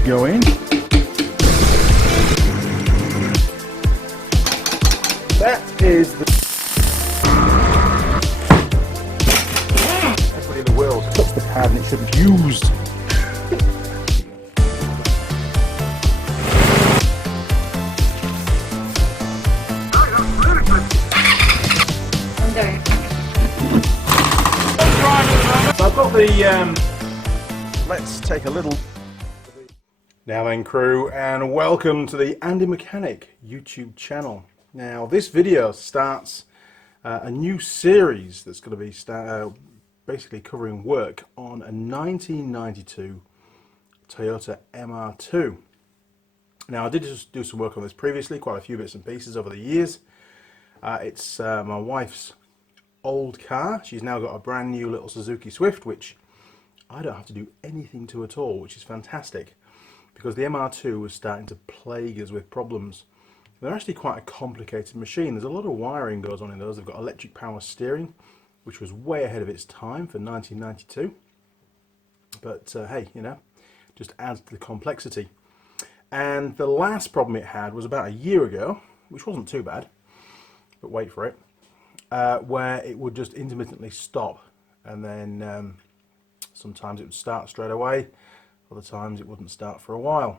to go in. That is the... Everybody in the world touched the pad and it should be used. So I've got the, let's take a little... Now then crew, and welcome to the Andy Mechanic YouTube channel. Now this video starts a new series that's going to be basically covering work on a 1992 Toyota MR2. Now I did just do some work on this previously, quite a few bits and pieces over the years. It's my wife's old car. She's now got a brand new little Suzuki Swift, which I don't have to do anything to at all, which is fantastic, because the MR2 was starting to plague us with problems. They're actually quite a complicated machine. There's a lot of wiring goes on in those. They've got electric power steering, which was way ahead of its time for 1992. But hey, you know, just adds to the complexity. And the last problem it had was about a year ago, which wasn't too bad, but wait for it. Where it would just intermittently stop, and then sometimes it would start straight away, other times it wouldn't start for a while.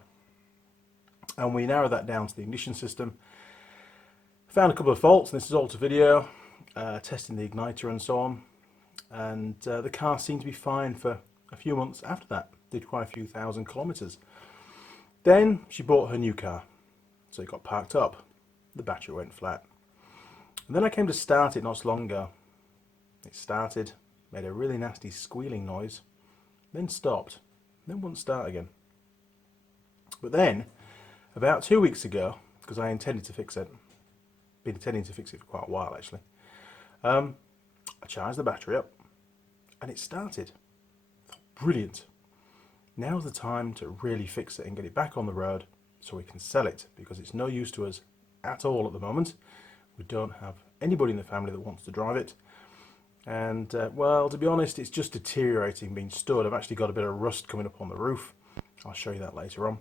And we narrowed that down to the ignition system, found a couple of faults, and this is all to video, testing the igniter and so on, and the car seemed to be fine for a few months after that, did quite a few thousand kilometers. Then she bought her new car, so it got parked up, the battery went flat. And then I came to start it not so long ago. It started, made a really nasty squealing noise, then stopped, then wouldn't start again. But then, about 2 weeks ago, because I intended to fix it, been intending to fix it for quite a while actually, I charged the battery up and it started. Brilliant. Now's the time to really fix it and get it back on the road so we can sell it, because it's no use to us at all at the moment. We don't have anybody in the family that wants to drive it, and well, to be honest, it's just deteriorating, being stored. I've actually got a bit of rust coming up on the roof. I'll show you that later on.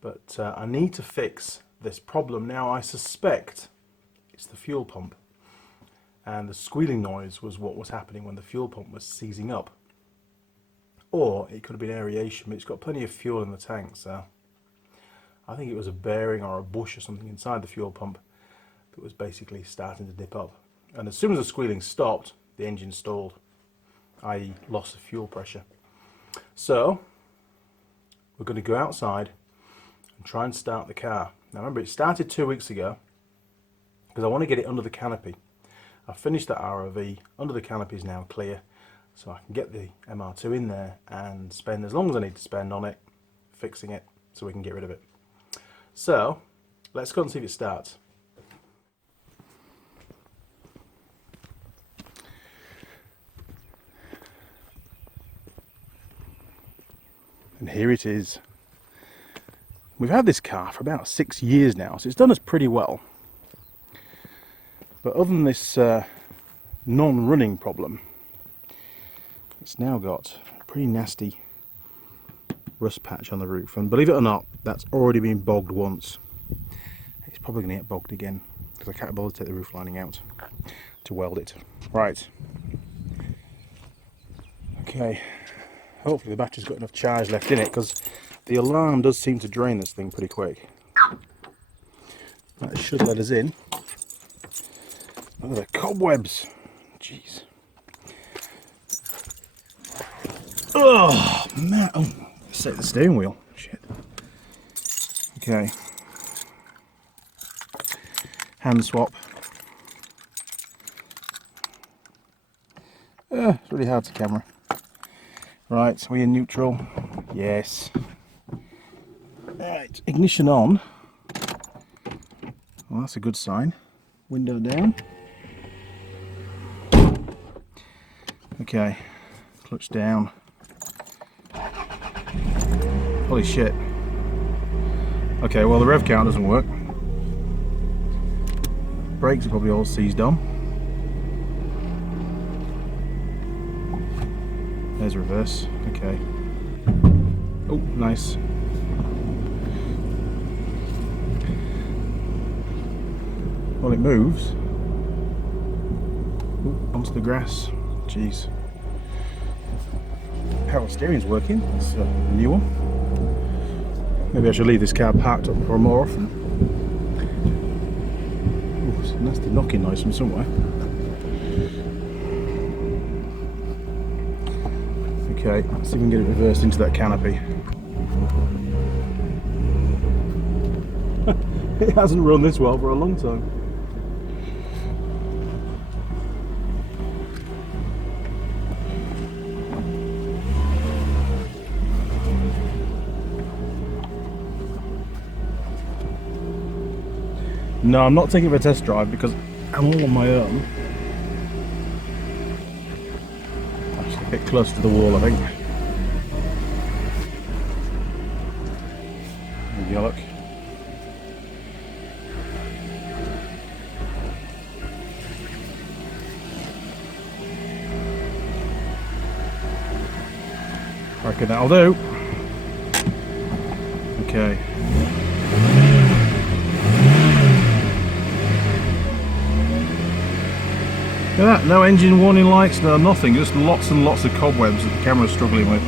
But I need to fix this problem. Now I suspect it's the fuel pump, and the squealing noise was what was happening when the fuel pump was seizing up. Or it could have been aeration, but it's got plenty of fuel in the tank, so I think it was a bearing or a bush or something inside the fuel pump that was basically starting to dip up. And as soon as the squealing stopped, the engine stalled, i.e. loss of fuel pressure. So we're going to go outside and try and start the car. Now remember, it started 2 weeks ago because I want to get it under the canopy. I've finished that ROV, under the canopy is now clear, so I can get the MR2 in there and spend as long as I need to spend on it, fixing it, so we can get rid of it. So let's go and see if it starts. And here it is. We've had this car for about 6 years now, so it's done us pretty well. But other than this non-running problem, it's now got a pretty nasty rust patch on the roof. And believe it or not, that's already been bogged once. It's probably going to get bogged again, because I can't bother to take the roof lining out to weld it. Right. Okay. Hopefully the battery's got enough charge left in it, because the alarm does seem to drain this thing pretty quick. That should let us in. Look at the cobwebs. Jeez. Oh man! Oh, set the steering wheel. Shit. Okay. Hand swap. It's really hard to camera. Right, so we're in neutral. Yes. Right, ignition on. Well, that's a good sign. Window down. Okay, clutch down. Holy shit. Okay, well the rev count doesn't work. Brakes are probably all seized on. There's reverse. Okay. Oh, nice. Well, it moves. Ooh, onto the grass. Jeez. Power steering's working. That's a new one. Maybe I should leave this car parked up for more often. Ooh, it's a nasty knocking noise from somewhere. Okay, let's see if we can get it reversed into that canopy. It hasn't run this well for a long time. No, I'm not taking it for a test drive because I'm all on my own. Actually, a bit close to the wall, I think. Maybe look. I reckon that'll do. Okay. Look at that, no engine warning lights, no nothing, just lots and lots of cobwebs that the camera's struggling with.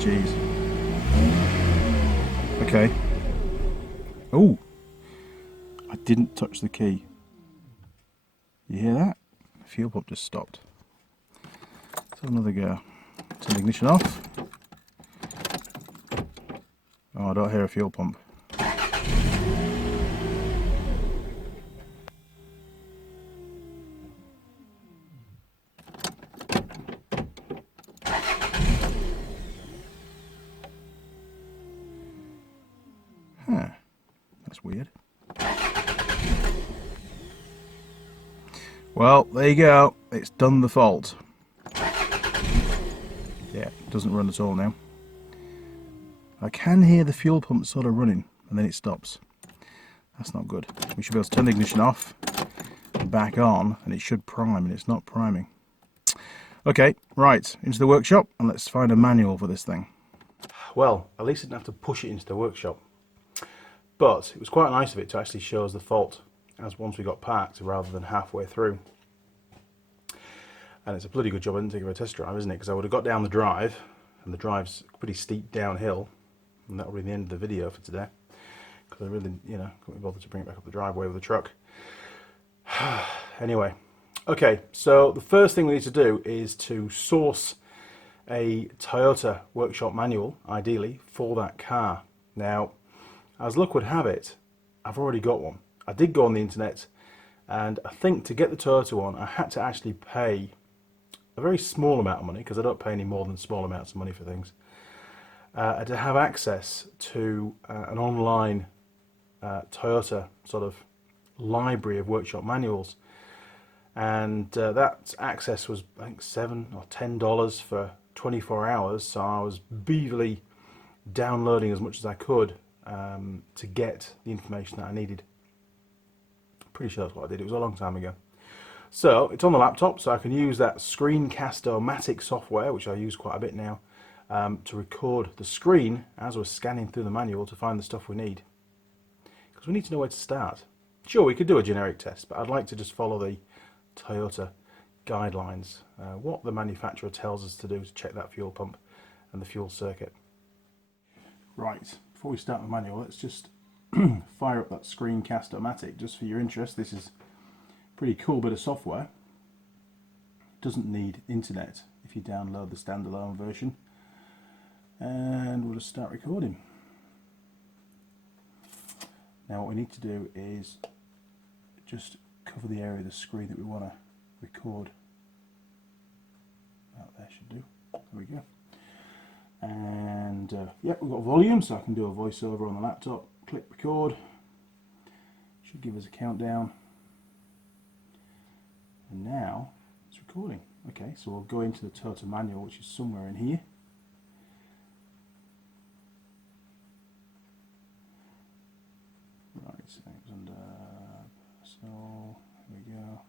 Jeez. Okay. Oh, I didn't touch the key. You hear that? The fuel pump just stopped. Let's have another go. Turn the ignition off. Oh, I don't hear a fuel pump. Huh, that's weird. Well, there you go. It's done the fault. Yeah, it doesn't run at all now. I can hear the fuel pump sort of running, and then it stops. That's not good. We should be able to turn the ignition off and back on, and it should prime, and it's not priming. Okay, right, into the workshop, and let's find a manual for this thing. Well, at least I didn't have to push it into the workshop. But it was quite nice of it to actually show us the fault as once we got parked rather than halfway through. And it's a bloody good job I didn't take it for a test drive, isn't it? Because I would have got down the drive, and the drive's pretty steep downhill, and that will be the end of the video for today. Because I really, couldn't be bothered to bring it back up the driveway with the truck. Anyway, okay, so the first thing we need to do is to source a Toyota workshop manual, ideally, for that car. Now, as luck would have it, I've already got one. I did go on the internet, and I think to get the Toyota one, I had to actually pay a very small amount of money, because I don't pay any more than small amounts of money for things, to have access to an online Toyota sort of library of workshop manuals. And that access was, I think, $7 or $10 for 24 hours, so I was beevilly downloading as much as I could to get the information that I needed. Pretty sure that's what I did. It was a long time ago. So it's on the laptop, so I can use that Screencast-O-Matic software, which I use quite a bit now, to record the screen as we're scanning through the manual to find the stuff we need. Because we need to know where to start. Sure, we could do a generic test, but I'd like to just follow the Toyota guidelines, what the manufacturer tells us to do to check that fuel pump and the fuel circuit. Right, before we start the manual, let's just fire up that Screencast-O-Matic. Just for your interest, this is a pretty cool bit of software. It doesn't need internet if you download the standalone version. And we'll just start recording. Now what we need to do is just cover the area of the screen that we want to record. That there should do. There we go. And yeah, we've got volume, so I can do a voiceover on the laptop. Click record. Should give us a countdown. And now it's recording. Okay, so we'll go into the Toyota manual, which is somewhere in here. Right, so it was under personal. Here we go.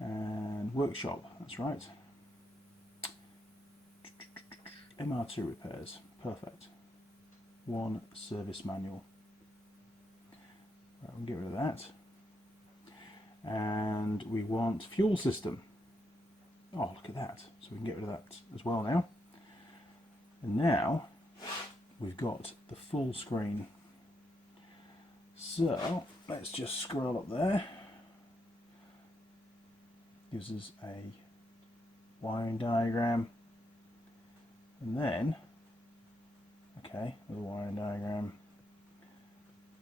And workshop, that's right. MR2 repairs, perfect. one service manual. Right, we'll get rid of that. And we want fuel system. Oh, look at that. So we can get rid of that as well now. And now we've got the full screen. So let's just scroll up there. Gives us a wiring diagram. And then, okay, another wiring diagram.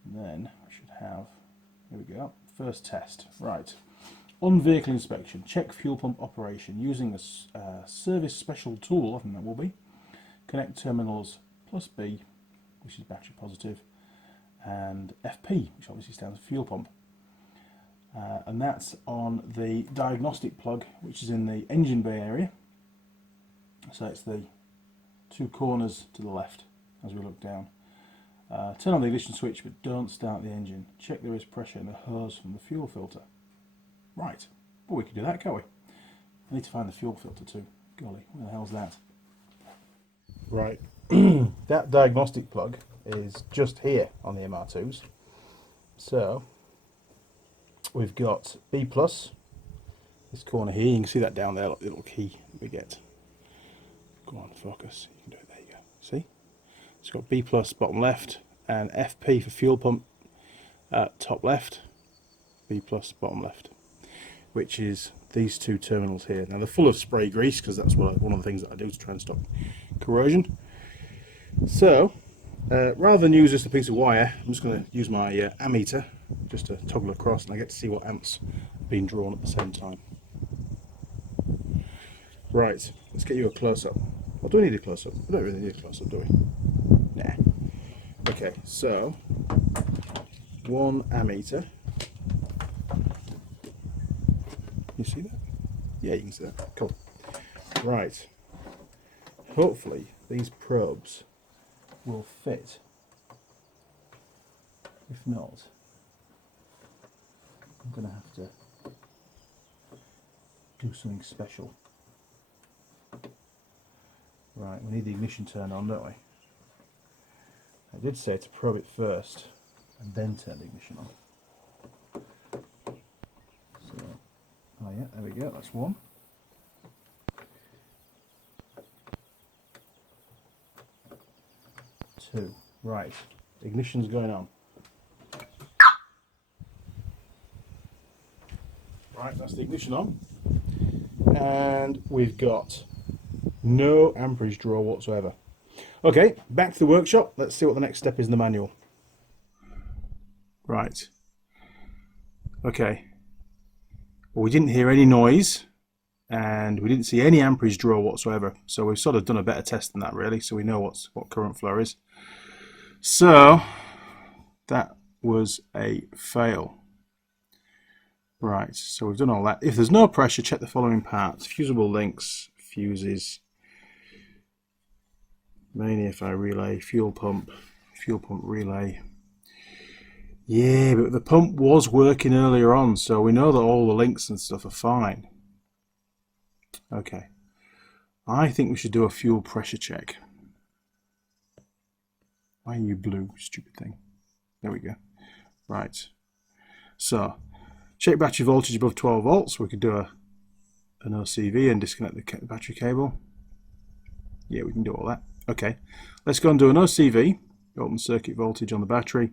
And then we should have, here we go, first test. Right. On vehicle inspection, check fuel pump operation using the service special tool, I think that will be. Connect terminals plus B, which is battery positive, and FP, which obviously stands for fuel pump. And that's on the diagnostic plug, which is in the engine bay area. So it's the two corners to the left as we look down. Turn on the ignition switch, but don't start the engine. Check there is pressure in the hose from the fuel filter. Right, well, we can do that, can't we? I need to find the fuel filter too. Golly, where the hell's that? Right, that diagnostic plug is just here on the MR2s. So we've got B+, this corner here, you can see that down there, the little key we get. Go on, focus, you can do it, there you go, see? It's got B+ bottom left, and FP for fuel pump top left, B+ bottom left, which is these two terminals here. Now they're full of spray grease because that's one of the things that I do to try and stop corrosion. So rather than use just a piece of wire, I'm just going to use my ammeter just to toggle across, and I get to see what amps are being drawn at the same time. Right, let's get you a close-up. Well, do we need a close-up? We don't really need a close-up, do we? Nah. Okay, so one ammeter. You see that? Yeah, you can see that. Cool. Right. Hopefully these probes will fit. If not, I'm going to have to do something special. Right, we need the ignition turned on, don't we? I did say to probe it first and then turn the ignition on. So, oh yeah, there we go, that's one. Two. Right, ignition's going on. Right, that's the ignition on. And we've got no amperage draw whatsoever. Okay, back to the workshop. Let's see what the next step is in the manual. Right. Okay. Well, we didn't hear any noise and we didn't see any amperage draw whatsoever. So we've sort of done a better test than that really, so we know what current flow is. So that was a fail. Right, so we've done all that. If there's no pressure, check the following parts: fusible links, fuses, main EFI relay, fuel pump relay. Yeah, but the pump was working earlier on, so we know that all the links and stuff are fine. Okay, I think we should do a fuel pressure check. Why are you blue, stupid thing? There we go. Right, so check battery voltage above 12 volts. We could do an OCV and disconnect the battery cable. Yeah, we can do all that. Okay, let's go and do an OCV, open circuit voltage on the battery,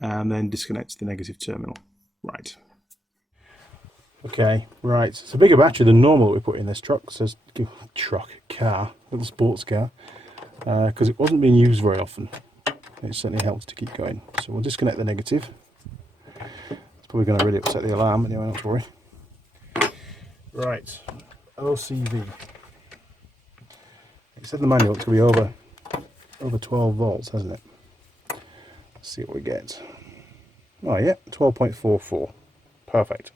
and then disconnect the negative terminal. Right. Okay, right. It's a bigger battery than normal that we put in this truck. So car, little sports car, because it wasn't being used very often. It certainly helps to keep going. So we'll disconnect the negative. It's probably going to really upset the alarm, anyway, not to worry. Right, OCV. It said in the manual it's going to be over 12 volts, hasn't it? Let's see what we get. Oh yeah, 12.44. Perfect.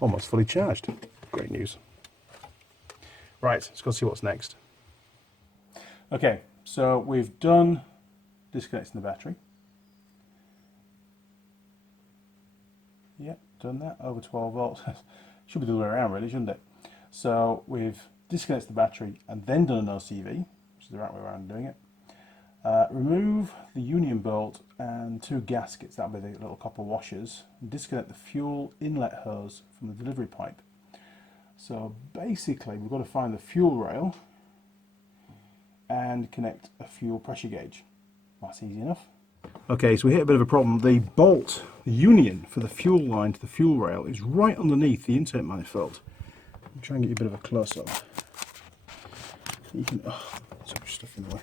Almost fully charged. Great news. Right, let's go see what's next. Okay, so we've done disconnecting the battery. Yep, done that. Over 12 volts. Should be the other way around really, shouldn't it? So we've disconnected the battery and then done an OCV, which is the right way around doing it. Remove the union bolt and 2 gaskets, that will be the little copper washers, and disconnect the fuel inlet hose from the delivery pipe. So basically we've got to find the fuel rail and connect a fuel pressure gauge. That's easy enough. Okay, so we hit a bit of a problem. The bolt, the union for the fuel line to the fuel rail is right underneath the intake manifold. I'll try and get you a bit of a close-up. You can, so much stuff in the way.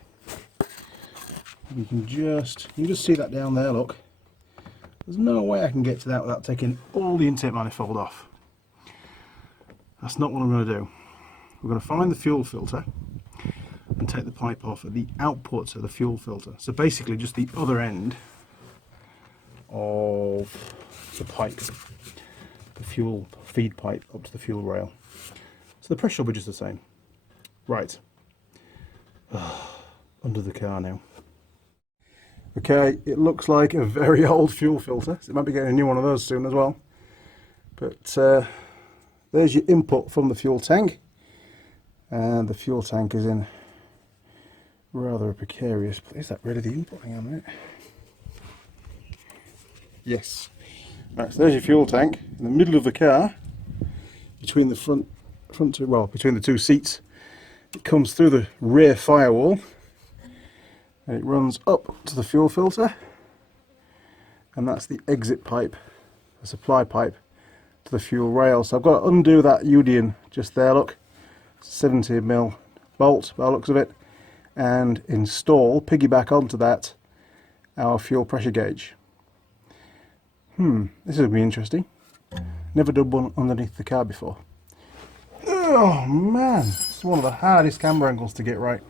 You can just see that down there, look. There's no way I can get to that without taking all the intake manifold off. That's not what I'm going to do. We're going to find the fuel filter and take the pipe off at the output of the fuel filter. So basically just the other end of the pipe, the fuel feed pipe up to the fuel rail. So the pressure will be just the same. Right. Under the car now. Okay, it looks like a very old fuel filter, so it might be getting a new one of those soon as well. But there's your input from the fuel tank, and the fuel tank is in rather a precarious place. Is that really the input? Hang on a minute. Yes. Right, so there's your fuel tank in the middle of the car, between the between the 2 seats. It comes through the rear firewall. And it runs up to the fuel filter, and that's the exit pipe, the supply pipe to the fuel rail. So I've got to undo that union just there, look, 70mm bolt by the looks of it, and install, piggyback onto that, our fuel pressure gauge. This is going to be interesting. Never done one underneath the car before. Oh man, it's one of the hardest camera angles to get right.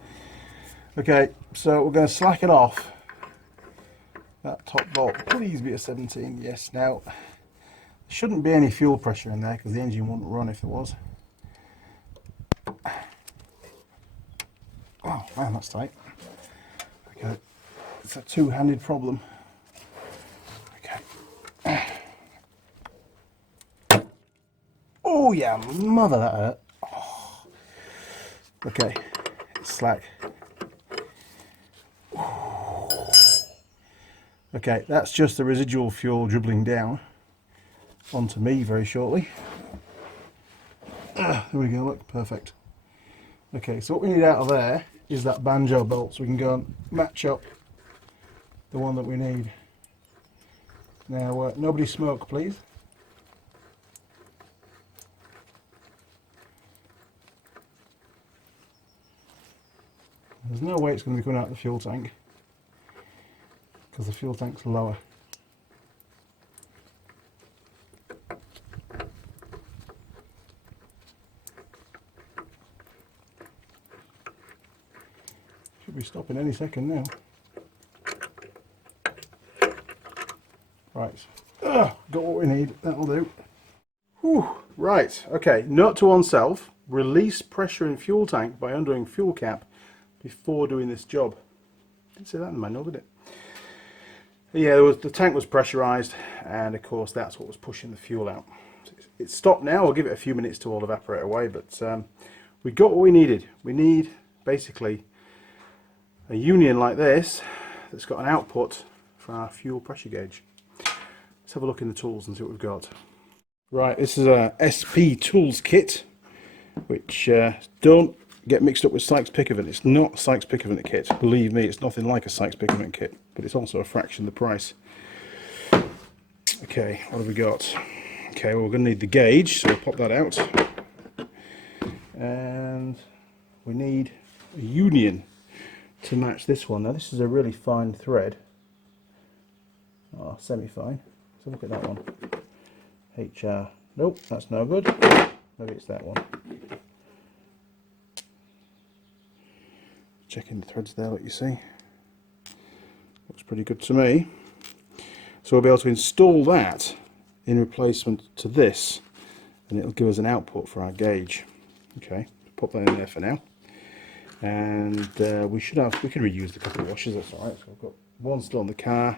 Okay, so we're going to slack it off. That top bolt, please be a 17. Yes, now, there shouldn't be any fuel pressure in there because the engine wouldn't run if it was. Oh man, that's tight. Okay, it's a 2-handed problem. Okay. Oh yeah, mother, that hurt. Oh. Okay, it's slack. Okay, that's just the residual fuel dribbling down onto me very shortly. There we go, look, perfect. Okay, so what we need out of there is that banjo bolt, so we can go and match up the one that we need. Now, nobody smoke, please. There's no way it's going to be coming out of the fuel tank, because the fuel tank's lower. Should be stopping any second now. Right, got what we need, that'll do. Whew. Right, okay, note to oneself, release pressure in fuel tank by undoing fuel cap before doing this job. Didn't say that in the manual, did it? Yeah, the tank was pressurized, and of course that's what was pushing the fuel out. It's stopped now. I'll give it a few minutes to all evaporate away, but we got what we needed. We need basically a union like this that's got an output for our fuel pressure gauge. Let's have a look in the tools and see what we've got. Right, this is a SP tools kit, which don't get mixed up with Sykes-Pickerton. It's not a Sykes-Pickerton kit. Believe me, it's nothing like a Sykes-Pickerton kit, but it's also a fraction of the price. Okay, what have we got? Okay, well, we're going to need the gauge, so we'll pop that out. And we need a union to match this one. Now, this is a really fine thread. Oh, semi-fine. So look at that one. HR. Nope, that's no good. Maybe it's that one. Checking the threads there, like you see. Looks pretty good to me. So we'll be able to install that in replacement to this, and it'll give us an output for our gauge. Okay, pop that in there for now. And we can reuse the couple of washers, that's alright. So I've got one still on the car,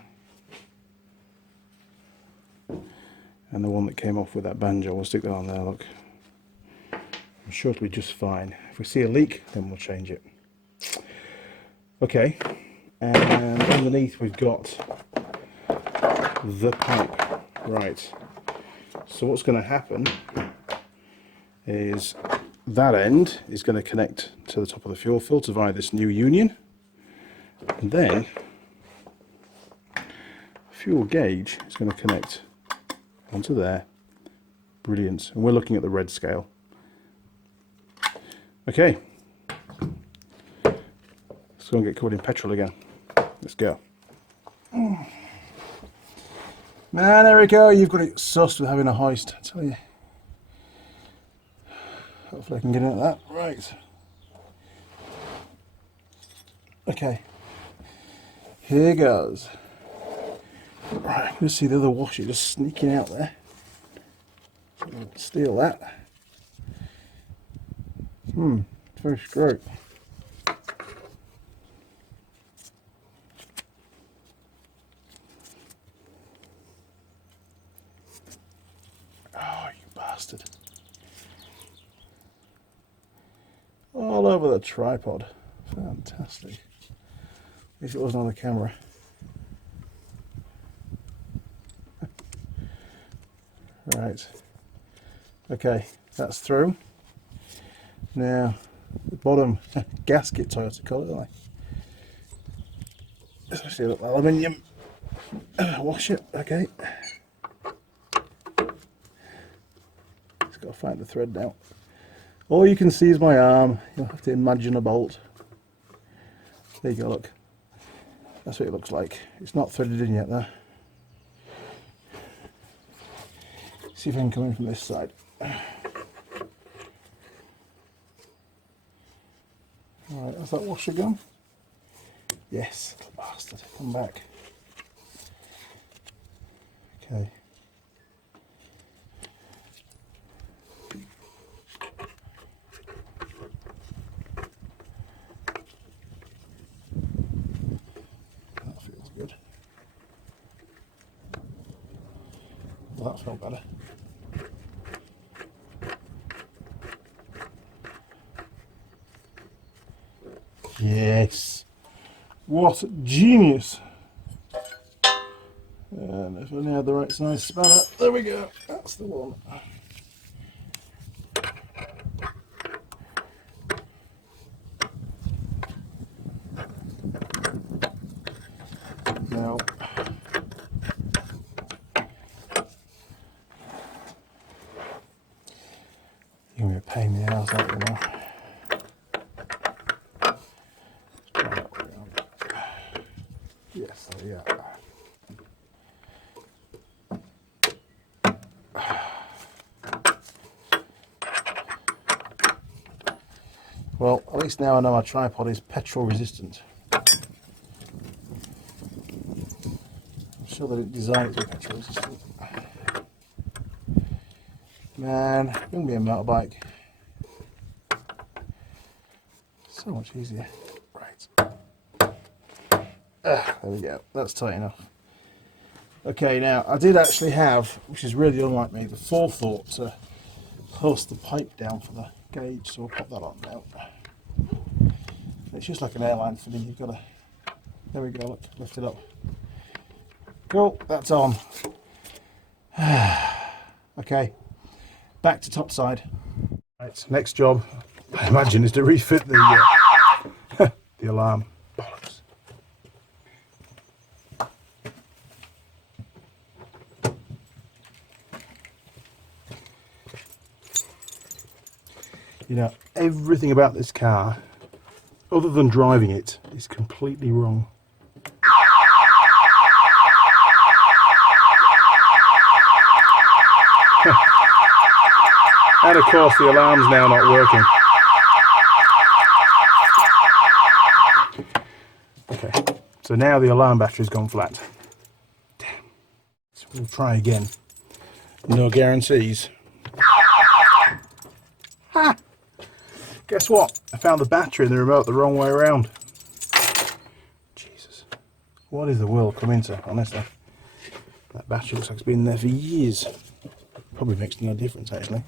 and the one that came off with that banjo. We'll stick that on there, look. I'm sure it'll be just fine. If we see a leak, then we'll change it. Okay, and underneath we've got the pipe. Right, so what's going to happen is that end is going to connect to the top of the fuel filter via this new union, and then fuel gauge is going to connect onto there. Brilliant. And we're looking at the red scale. Okay, let's go and get covered in petrol again. Let's go. Man, Erico, you've got it sussed with having a hoist, I tell you. Hopefully I can get into that. Right. Okay. Here goes. Right, you can see the other washer just sneaking out there. So I'm going to steal that. It's very screwy. Oh, you bastard. All over the tripod. Fantastic. At least it wasn't on the camera. Right. Okay, that's through. Now, the bottom gasket, Toyota call it, don't they? Especially the aluminium. Wash it, okay. Just got to find the thread now. All you can see is my arm. You'll have to imagine a bolt. There you go, look. That's what it looks like. It's not threaded in yet, though. See if I can come in from this side. Alright, has that washer gone? Yes, little bastard, come back. Okay. That feels good. Well, that felt better. Yes, what genius! And if I only had the right size spanner, there we go, that's the one. Now, you're going to be a pain in the ass, aren't you now? Yes, yeah. Well, at least now I know my tripod is petrol resistant. I'm sure they didn't design it to be petrol resistant. Man, it wouldn't be a motorbike. So much easier. Right. There we go, that's tight enough. Okay, now I did actually have, which is really unlike me, the forethought to post the pipe down for the gauge, so I'll pop that on now. It's just like an airline fitting, you've got to, there we go, look, lift it up. Cool, that's on. Okay, back to top side. Right, next job, I imagine, is to refit the, the alarm. Bollocks. You know, everything about this car, other than driving it, is completely wrong. And of course the alarm's now not working. Okay, so now the alarm battery's gone flat. Damn. So we'll try again. No guarantees. Ha! Guess what? I found the battery in the remote the wrong way around. Jesus. What is the world come into, honestly? That battery looks like it's been there for years. Probably makes no difference, actually.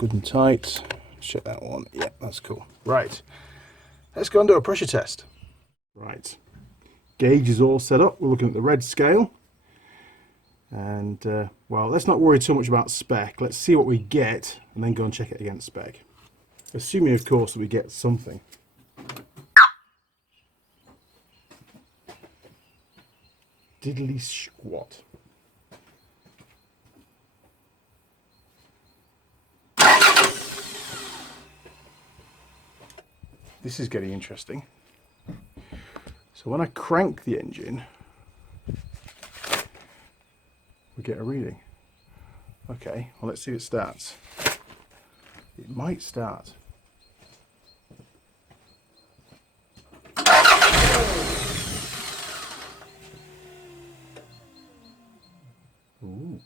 good and tight. Check that one. Yeah, that's cool. Right, let's go and do a pressure test. Right, gauge is all set up. We're looking at the red scale. And, well, let's not worry too much about spec. Let's see what we get and then go and check it against spec. Assuming, of course, that we get something. Diddly squat. This is getting interesting. So when I crank the engine, we get a reading. Okay, well, let's see if it starts. It might start. Ooh.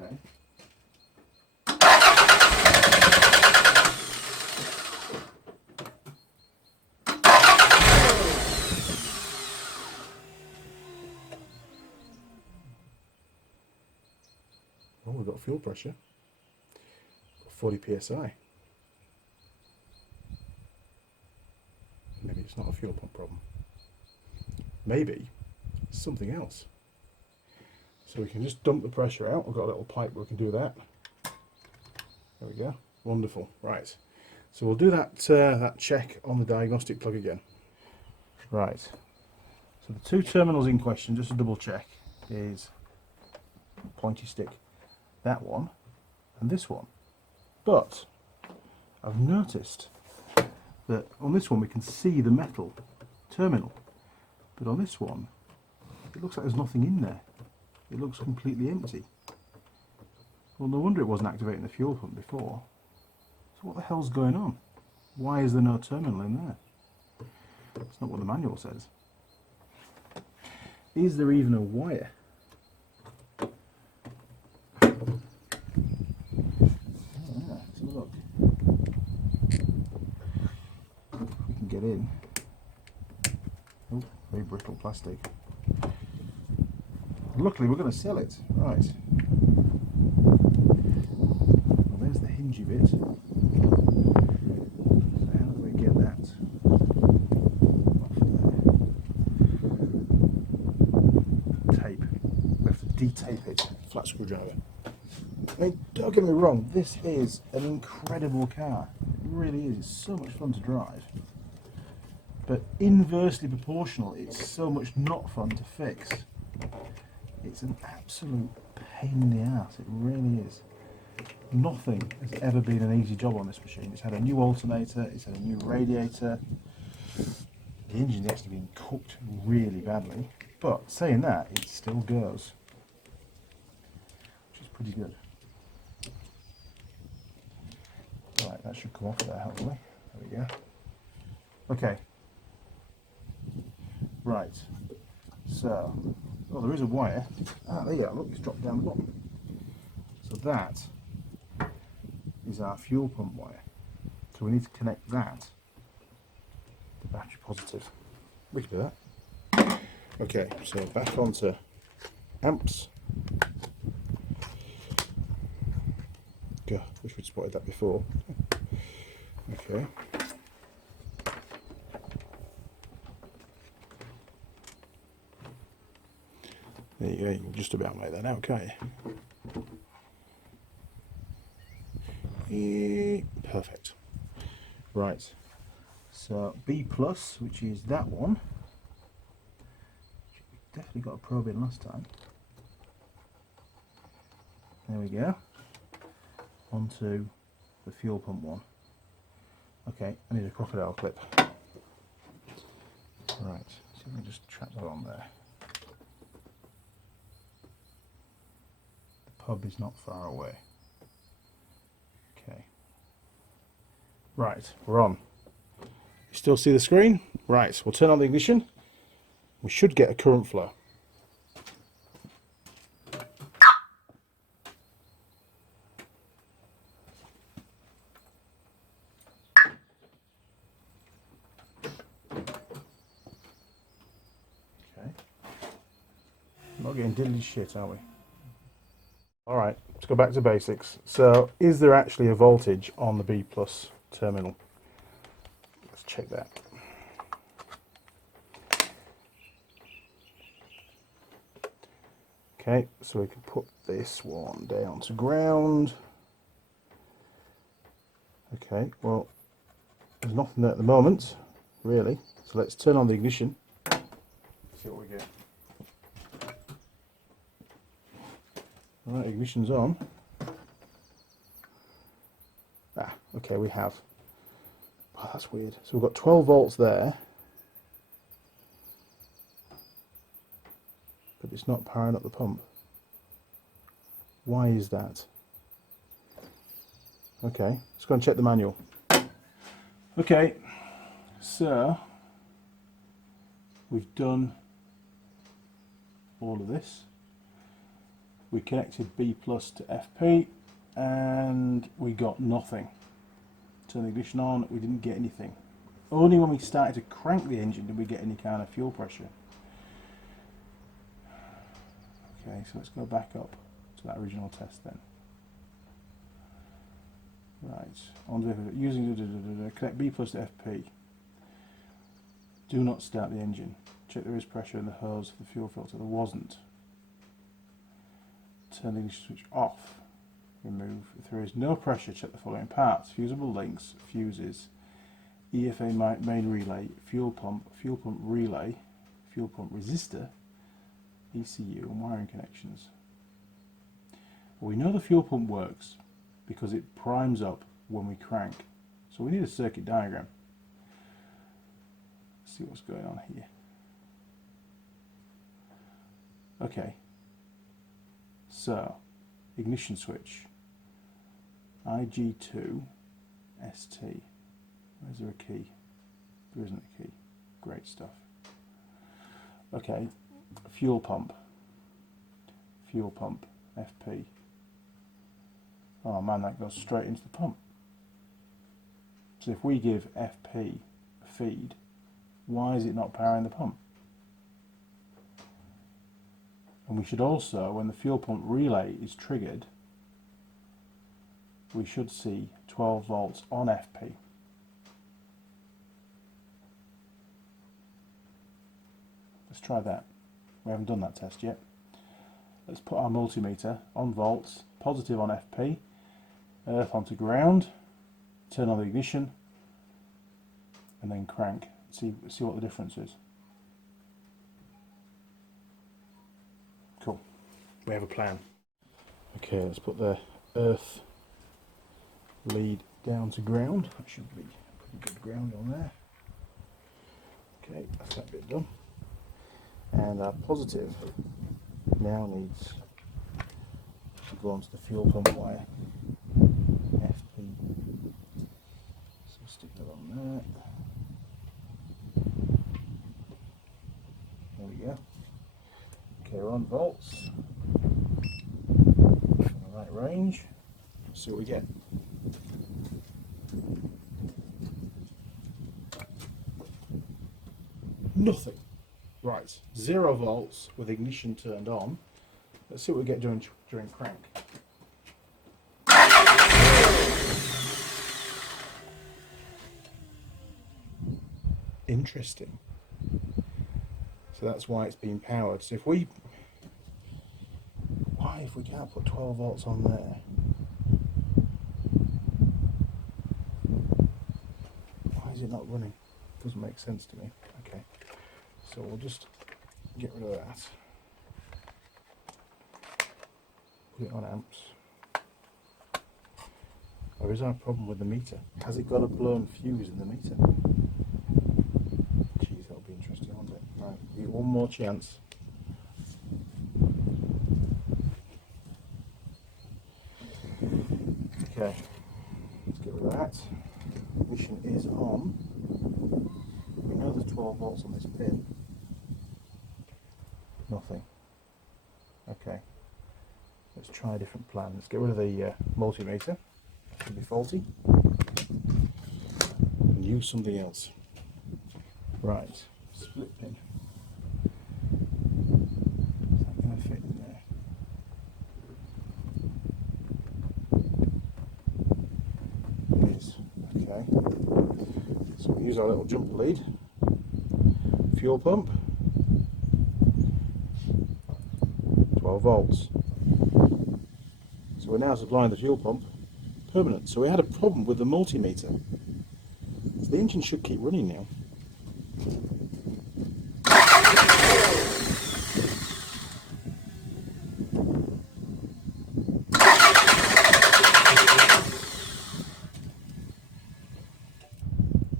Okay. Oh, we've got fuel pressure. 40 psi. Maybe it's not a fuel pump problem. Maybe it's something else. So we can just dump the pressure out. We've got a little pipe where we can do that. There we go. Wonderful. Right. So we'll do that that check on the diagnostic plug again. Right. So the two terminals in question, just to double check, is pointy stick, that one and this one. But I've noticed that on this one we can see the metal terminal, but on this one it looks like there's nothing in there. It looks completely empty. Well, no wonder it wasn't activating the fuel pump before. So what the hell's going on? Why is there no terminal in there? That's not what the manual says. Is there even a wire? Let's have a look. We can get in. Oh, very brittle plastic. Luckily we're going to sell it. Right. Well, there's the hingy bit. So how do we get that off there? Tape. We have to de-tape it. Flat screwdriver. I mean, don't get me wrong, this is an incredible car. It really is. It's so much fun to drive. But inversely proportional, it's so much not fun to fix. It's an absolute pain in the ass, it really is. Nothing has ever been an easy job on this machine. It's had a new alternator, it's had a new radiator. The engine's actually been cooked really badly. But saying that, it still goes. Which is pretty good. Right, that should come off there, hopefully. There we go. Okay. Right. So, oh, there is a wire. Ah, there you go. Look, it's dropped down the bottom. So that is our fuel pump wire. So we need to connect that to the battery positive. We can do that. Okay, so back onto amps. God, wish we'd spotted that before. Okay. There you go, you can just about make that out, can't you? Perfect. Right, so B plus, which is that one. Definitely got a probe in last time. There we go. Onto the fuel pump one. Okay, I need a crocodile clip. Right, so let me just trap that on there. The pub is not far away. Okay. Right, we're on. You still see the screen? Right, we'll turn on the ignition. We should get a current flow. Okay. Not getting diddly shit, are we? Alright, let's go. go back to basics. So, is there actually a voltage on the B plus terminal? Let's check that. Okay, so we can put this one down to ground. Okay, well, there's nothing there at the moment, really. So let's turn on the ignition. See what we get. Alright, ignition's on. Ah, okay, we have. Oh, that's weird. So we've got 12 volts there. But it's not powering up the pump. Why is that? Okay, let's go and check the manual. Okay, so we've done all of this. We connected B plus to FP and we got nothing. Turn the ignition on, we didn't get anything. Only when we started to crank the engine did we get any kind of fuel pressure. Okay, so let's go back up to that original test then. Right, on the using connect B plus to FP. Do not start the engine. Check there is pressure in the hose of the fuel filter. There wasn't. Turn the ignition switch off. Remove. If there is no pressure, check the following parts: fusible links, fuses, EFA main relay, fuel pump relay, fuel pump resistor, ECU and wiring connections. Well, we know the fuel pump works because it primes up when we crank. So we need a circuit diagram. Let's see what's going on here. Okay. So, ignition switch. IG2 ST. Where's there a key? There isn't a key. Great stuff. Okay. Fuel pump. Fuel pump. FP. Oh man, that goes straight into the pump. So if we give FP a feed, why is it not powering the pump? And we should also, when the fuel pump relay is triggered, we should see 12 volts on FP. Let's try that. We haven't done that test yet. Let's put our multimeter on volts, positive on FP, earth onto ground, turn on the ignition, and then crank. See what the difference is. Cool. We have a plan. Okay, let's put the earth lead down to ground. That should be pretty good ground on there. Okay, that's that bit done. And our positive now needs to go onto the fuel pump wire. FP. So stick that on there. There we go. Okay, we're on volts. In the right range. Let's see what we get. Nothing. Right, 0 volts with ignition turned on. Let's see what we get during crank. Interesting. So that's why it's being powered. So if we can't put 12 volts on there? Why is it not running? Doesn't make sense to me. Okay. So we'll just get rid of that. Put it on amps. Or is there a problem with the meter? Has it got a blown fuse in the meter? Geez, that'll be interesting, won't it? Right, give it one more chance. Okay, let's get rid of that. Ignition is on. We know there's 12 volts on this pin. Nothing. Okay. Let's try a different plan. Let's get rid of the multimeter. That should be faulty. And use something else. Right. Split pin. Is that going to fit in there? use our little jumper lead, fuel pump, 12 volts. So we're now supplying the fuel pump permanent. So we had a problem with the multimeter. So the engine should keep running now.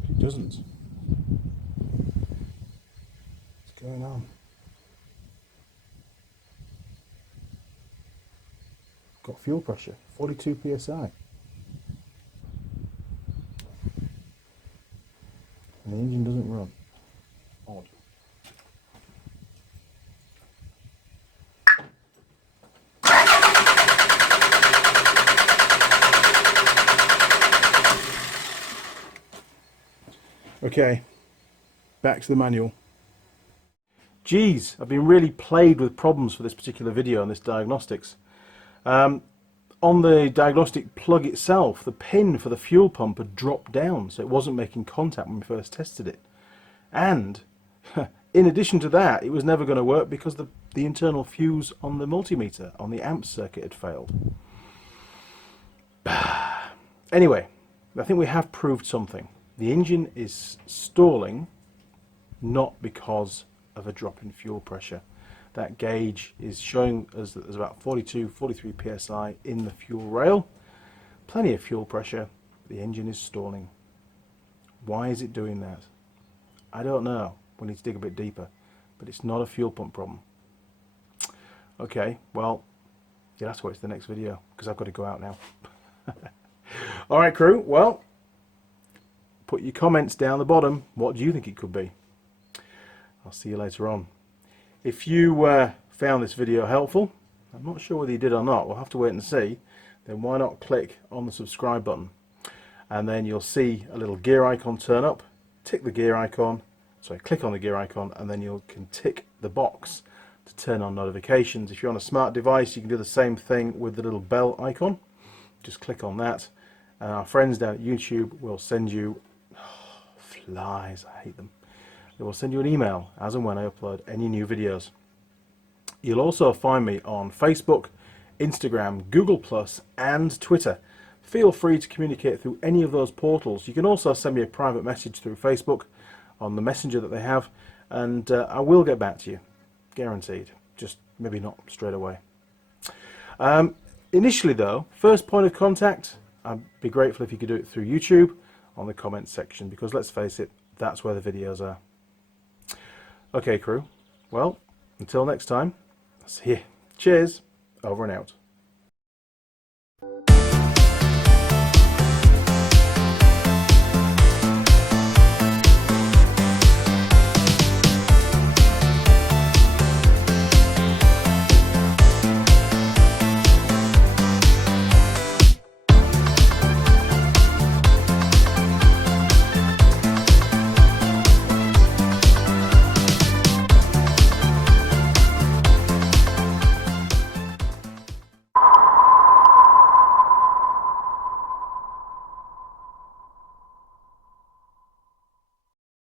It doesn't. What's going on? Got fuel pressure, 42 psi. And the engine doesn't run. Odd. Okay, back to the manual. Geez, I've been really plagued with problems for this particular video on this diagnostics. On the diagnostic plug itself, the pin for the fuel pump had dropped down, so it wasn't making contact when we first tested it. And in addition to that, it was never going to work because the internal fuse on the multimeter, on the amp circuit, had failed. Anyway, I think we have proved something. The engine is stalling, not because of a drop in fuel pressure. That gauge is showing us that there's about 42, 43 psi in the fuel rail. Plenty of fuel pressure. The engine is stalling. Why is it doing that? I don't know. We need to dig a bit deeper. But it's not a fuel pump problem. Okay, well, you'll have to wait to the next video because I've got to go out now. Alright crew, well, put your comments down the bottom. What do you think it could be? I'll see you later on. If you found this video helpful, I'm not sure whether you did or not, we'll have to wait and see, then why not click on the subscribe button, and then you'll see a little gear icon turn up. Click on the gear icon, and then you can tick the box to turn on notifications. If you're on a smart device, you can do the same thing with the little bell icon. Just click on that, and our friends down at YouTube will send you, flies, I hate them. They will send you an email as and when I upload any new videos. You'll also find me on Facebook, Instagram, Google+, and Twitter. Feel free to communicate through any of those portals. You can also send me a private message through Facebook on the messenger that they have, and I will get back to you, guaranteed. Just maybe not straight away. Initially though, first point of contact, I'd be grateful if you could do it through YouTube on the comments section, because let's face it, that's where the videos are. Okay crew, well, until next time, see you. Cheers, over and out.